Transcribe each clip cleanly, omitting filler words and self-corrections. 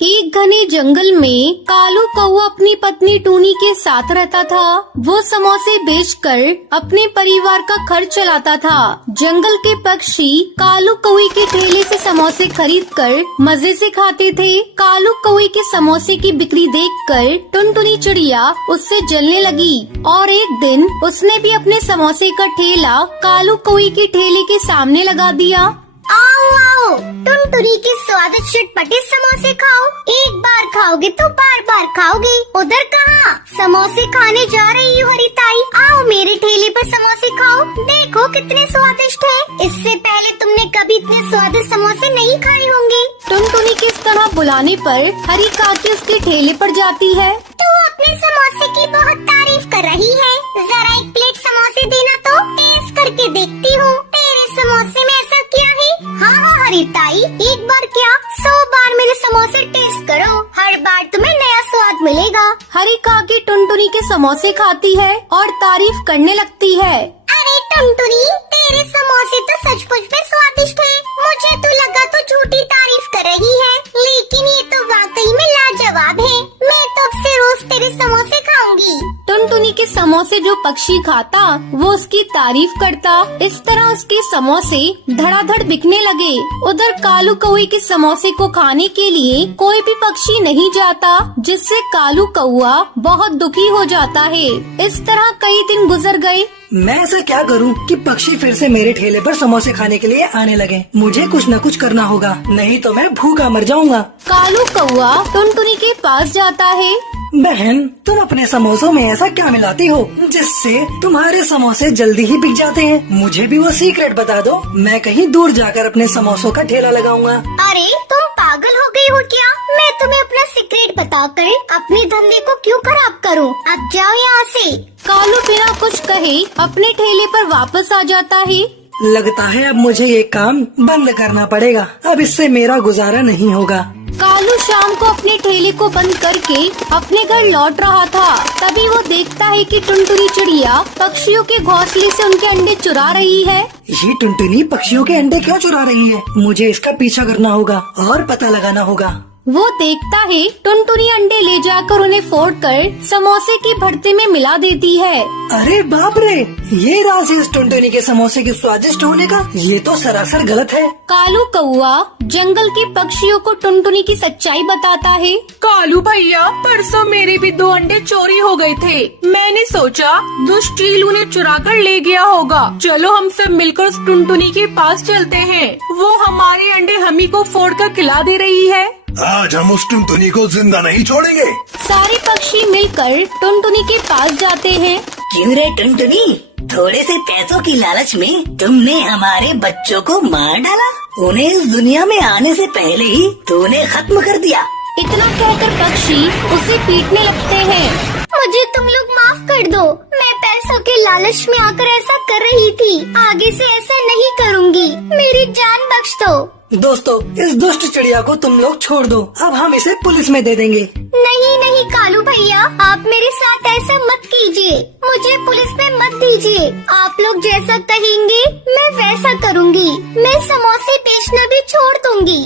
एक घने जंगल में कालू कौआ अपनी पत्नी टूनी के साथ रहता था। वो समोसे बेचकर अपने परिवार का खर्च चलाता था। जंगल के पक्षी कालू कौए के ठेले से समोसे खरीदकर मजे से खाते थे। कालू कौए के समोसे की बिक्री देखकर टुनटुनी चिड़िया उससे जलने लगी और एक दिन उसने भी अपने समोसे का ठेला कालू कौए के ठेले के सामने लगा दिया। आओ आओ, टुनटुनी के स्वादिष्ट चटपटे समोसे खाओ। एक बार खाओगे तो बार बार खाओगे। उधर कहाँ समोसे खाने जा रही हो हरिताई? आओ मेरे ठेले पर समोसे खाओ, देखो कितने स्वादिष्ट हैं। इससे पहले तुमने कभी इतने स्वादिष्ट समोसे नहीं खाए होंगे। टुनटुनी की इस तरह बुलाने पर हरी काकी उसके ठेले पर जाती है। तू अपने समोसे की बहुत तारीफ कर रही है, जरा एक प्लेट समोसे देना तो टेस्ट करके देखती हूँ। तेरे समोसे में ऐसा क्या है? हाँ हाँ हरिताई, एक बार क्या 100 बार मेरे समोसे टेस्ट करो, हर बार तुम्हें नया स्वाद मिलेगा। हरी काकी टुनटुनी के समोसे खाती है और तारीफ करने लगती है। अरे टुनटुनी, तेरे समोसे तो सचमुच में स्वादिष्ट है। मुझे तो लगा तो झूठी तारीफ कर रही है, लेकिन ये तो वाकई में लाजवाब है। मैं तो अब से रोज तेरे समोसे खाऊंगी। टुनटुनी के समोसे जो पक्षी खाता वो उसकी तारीफ करता। इस तरह उसके समोसे धड़ाधड़ बिकने लगे। उधर कालू कौए के समोसे को खाने के लिए कोई भी पक्षी नहीं जाता, जिससे कालू कौआ बहुत दुखी हो जाता है। इस तरह कई दिन गुजर गए। मैं ऐसा क्या करूं कि पक्षी फिर से मेरे ठेले पर समोसे खाने के लिए आने लगे। मुझे कुछ न कुछ करना होगा, नहीं तो मैं भूखा मर जाऊंगा। कालू कौआ टुनटुनी के पास जाता है। बहन, तुम अपने समोसों में ऐसा क्या मिलाती हो जिससे तुम्हारे समोसे जल्दी ही बिक जाते हैं? मुझे भी वो सीक्रेट बता दो, मैं कहीं दूर जाकर अपने समोसों का ठेला लगाऊंगा। अरे तुम पागल हो गई हो क्या? मैं तुम्हें अपना सीक्रेट बताकर अपने धंधे को क्यों खराब करूं? अब जाओ यहाँ से। कालू बिना कुछ कहे अपने ठेले पर वापस आ जाता है। लगता है अब मुझे ये काम बंद करना पड़ेगा, अब इससे मेरा गुजारा नहीं होगा। कालू शाम को अपने ठेले को बंद करके अपने घर लौट रहा था। तभी वो देखता है कि टुनटुनी चिड़िया पक्षियों के घोंसले से उनके अंडे चुरा रही है। ये टुनटुनी पक्षियों के अंडे क्यों चुरा रही है? मुझे इसका पीछा करना होगा और पता लगाना होगा। वो देखता है टुनटुनी अंडे ले जाकर उन्हें फोड़कर समोसे की भरते में मिला देती है। अरे बाप रे, ये राज है इस टुनटुनी के समोसे के स्वादिष्ट होने का। ये तो सरासर गलत है। कालू कौआ जंगल के पक्षियों को टुनटुनी की सच्चाई बताता है। कालू भैया, परसों मेरे भी 2 अंडे चोरी हो गए थे। मैंने सोचा दुष्ट चील उन्हें चुरा कर ले गया होगा। चलो हम सब मिलकर उस टुनटुनी के पास चलते हैं। वो हमारे अंडे हमी को फोड़ कर खिला दे रही है। आज हम उस टुनटुनी को जिंदा नहीं छोड़ेंगे। सारे पक्षी मिलकर टुनटुनी के पास जाते हैं। क्यों रे टुनटुनी, थोड़े से पैसों की लालच में तुमने हमारे बच्चों को मार डाला। उन्हें इस दुनिया में आने से पहले ही तूने खत्म कर दिया। इतना कहकर पक्षी उसे पीटने लगते हैं। मुझे तुम लोग माफ कर दो, मैं पैसों के लालच में आकर ऐसा कर रही थी। आगे से ऐसा नहीं करूँगी, मेरी जान बख्श दो। दोस्तों, इस दुष्ट चिड़िया को तुम लोग छोड़ दो, अब हम इसे पुलिस में दे देंगे। नहीं नहीं कालू भैया, आप मेरे साथ ऐसा मत कीजिए, मुझे पुलिस में मत दीजिए। आप लोग जैसा कहेंगे मैं वैसा करूँगी। मैं समोसे बेचना भी छोड़ दूँगी।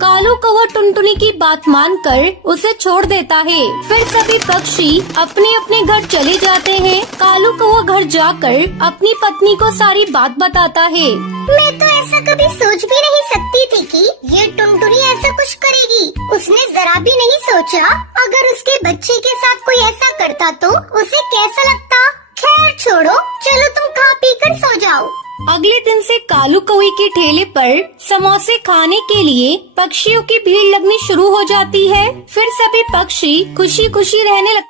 कालू कौआ टुनटुनी की बात मानकर उसे छोड़ देता है। फिर सभी पक्षी अपने अपने घर चले जाते हैं। कालू कौआ घर जाकर अपनी पत्नी को सारी बात बताता है। मैं तो ऐसा कभी सोच भी नहीं सकती थी कि ये टुनटुनी ऐसा कुछ करेगी। उसने जरा भी नहीं सोचा अगर उसके बच्चे के साथ कोई ऐसा करता तो उसे कैसा लगता। खैर छोड़ो, चलो तुम खा पी कर सो जाओ। अगले दिन से कालू कौए के ठेले पर समोसे खाने के लिए पक्षियों की भीड़ लगनी शुरू हो जाती है। फिर सभी पक्षी खुशी खुशी रहने लगते